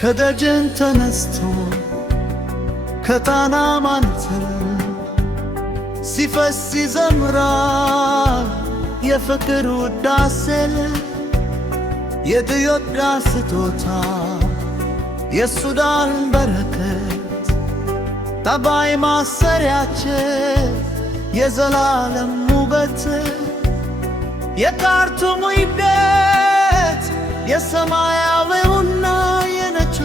ከደጀን ተነስቶ ከጣና ማንተር ሲፈስ ይዘምራል የፍቅር ውዳሴ የኢትዮጵያ ስጦታ የሱዳን በረከት ጠባይ ማሰሪያችን የዘላለም ውበት የካርቱሙ ቤት የሰማያዊውና የነጩ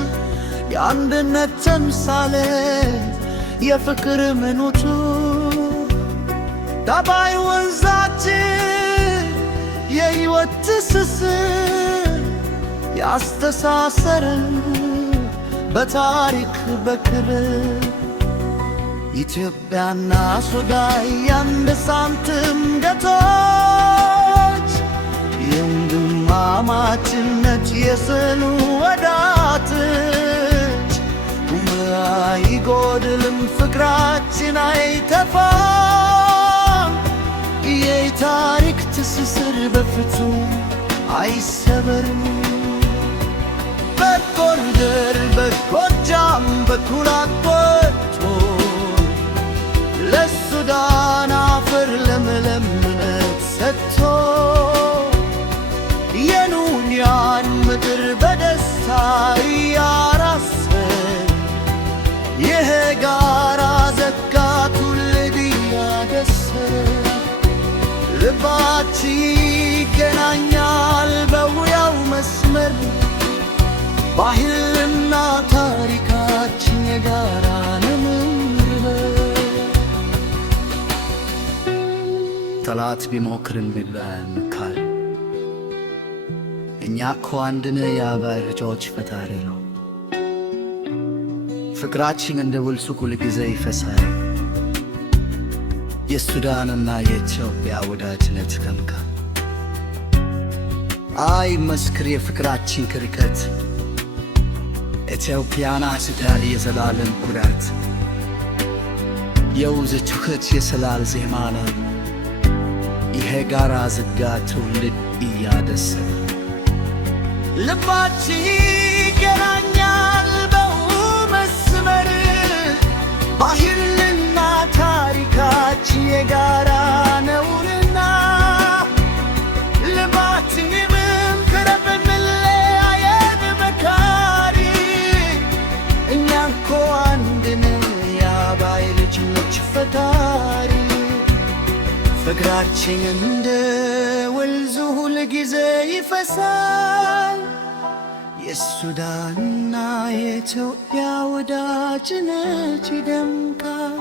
የአንድነት ተምሳሌ የፍቅር ምንጩ ጠባይ ወንዛችን የሕይወት ትስስር ያስተሳሰረን በታሪክ በክብር ኢትዮጵያና ሱዳን የአንድ ሳንቲም ገጾች የወንድማማችነት የስዕሉ ወዳጆች አይጎድልም ፍቅራችን አይጠፋም የታሪክ ትስስር በፍጹም አይሰበርም በጎንደር በጎጃም በኩራት ወጥቶ ለሱዳን አፈር ለምለምነት ሰጥቶ የኑቢያን ምድር በደስታ እያራሰን ይሄ ጋራ ዘጋ ትውልድ እያደሰን ልባችን ይገናኛል በውያው መስመር ባህልና ታሪካችን የጋራ ነምንበል ጠላት ቢሞክርን ቢለን ካል እኛ እኮ አንድነን የአባይ ልጆች ፈጣሪ ነው ፍቅራችን እንደ ወንዝ ሁልጊዜ ይፈሳል የሱዳንና የኢትዮጵያ ወዳጅነት ይደምቃል አይመስክር የፍቅራችን ክርከት ኢትዮጵያና ሱዳን የዘላለም ኩራት የወንዝ ጩኸት የሰላም ዜማ ነው ይሄ ጋራ ዘጋ ትውልድ እያደሰን ልባችን ይገናኛል በውብ መስመር ባህልና ታሪካችን የጋራ ነውና ልባችንም ቅረብ እንለያየን መካሪ እኛ እኮ አንድ ነን የአባይ ልጆች ፈጣሪ ፍቅራችን እንደ ወንዝ ሁልጊዜ ይፈሳል የሱዳንና የኢትዮጵያ ወዳጅነት ይደምቃል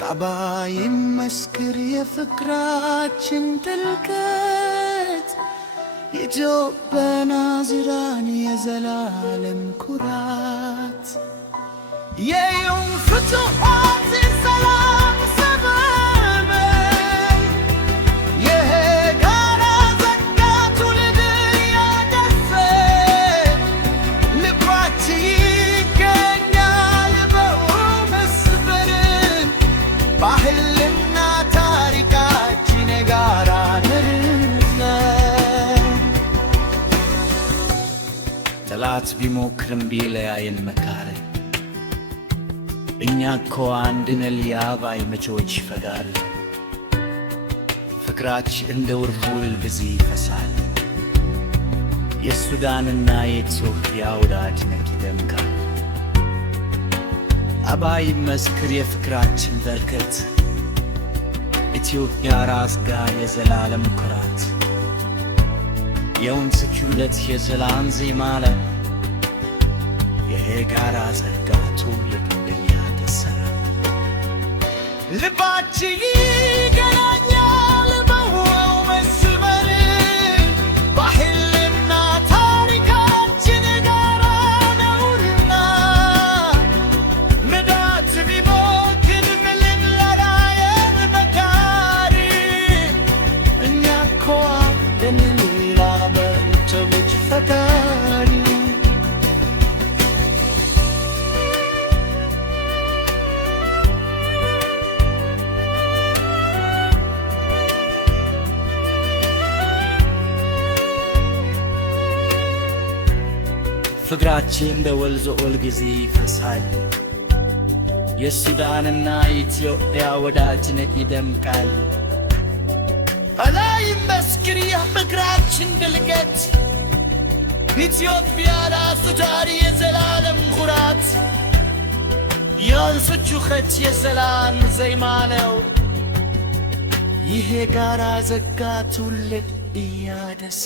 ጠባይ ይመስክር የፍቅራችን ጥልቀት ኢትዮጵያና ሱዳን የዘላለም ኩራት የዩም ፍትሖት የሰላም ሰበብ ይሄ ጋራ ዘጋ ትውልድ እያደሰን ልባችን ይገኛል በውብ መስመር ባህልና ታሪካችን የጋራ ነን ጠላት ቢሞክርም ቢለያየን መካሪ እኛ እኮ አንድ ነን የአባይ ልጆች ፈጣሪ ፍቅራችን እንደ ወንዝ ሁልጊዜ ይፈሳል የሱዳንና የኢትዮጵያ ወዳጅነት ይደምቃል አባይ ይመስክር የፍቅራችን በረከት ኢትዮጵያ ራስ ጋር የዘላለም ኩራት የወንዝ ጩኸት የሰላም ዜማ ነው ይሄ ጋራ ዘጋ ትውልድ ልባችን ይገናኛል በውብ መስመር ባህልና ታሪካችን ጋራ ነውና ምዳት ቢሞክር ምንም ለራየን መካሪ እኛ እኮ አንድ ነን የአባይ ልጆች ፈጣሪ ፍቅራችን እንደ ወንዝ ሁልጊዜ ይፈሳል። የሱዳንና ኢትዮጵያ ወዳጅነት ይደምቃል። አላይ መስክር የፍቅራችን ድልቀት ኢትዮጵያ ለሱዳን የዘላለም ኩራት የወንዞቹ ኸት የሰላም ዜማ ነው። ይሄ ጋራ ዘጋ ትውልድ እያደሰ